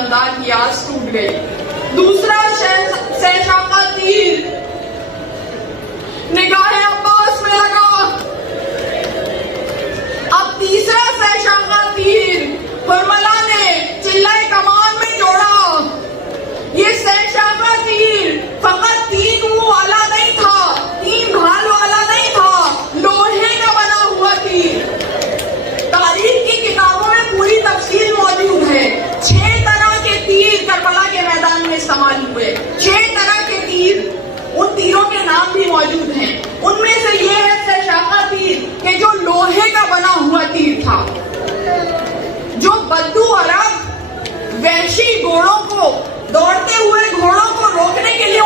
दमदार की आस टूट गई। दूसरा शहशाह का तीर निगाहे अब्बास में लगा। अब तीसरा शहशाह का तीर हुरमला ने चिल्लाए कमान में जोड़ा। ये शहशाह का तीर फकत 3 मुंह वाला नहीं था, 3 ढाल वाला नहीं था, लोहे का बना हुआ तीर। तारीख की किताबों में पूरी तफसील मौजूद है। 6 तरह के तीर करबला के मैदान में इस्तेमाल हुए। 6 तरह के तीर, उन तीरों के नाम भी मौजूद हैं। उनमें से ये है शहशाह का तीर कि जो लोहे का बना हुआ तीर था, जो बद्दू अरब वहशी घोड़ों को, दौड़ते हुए घोड़ों को रोकने के लिए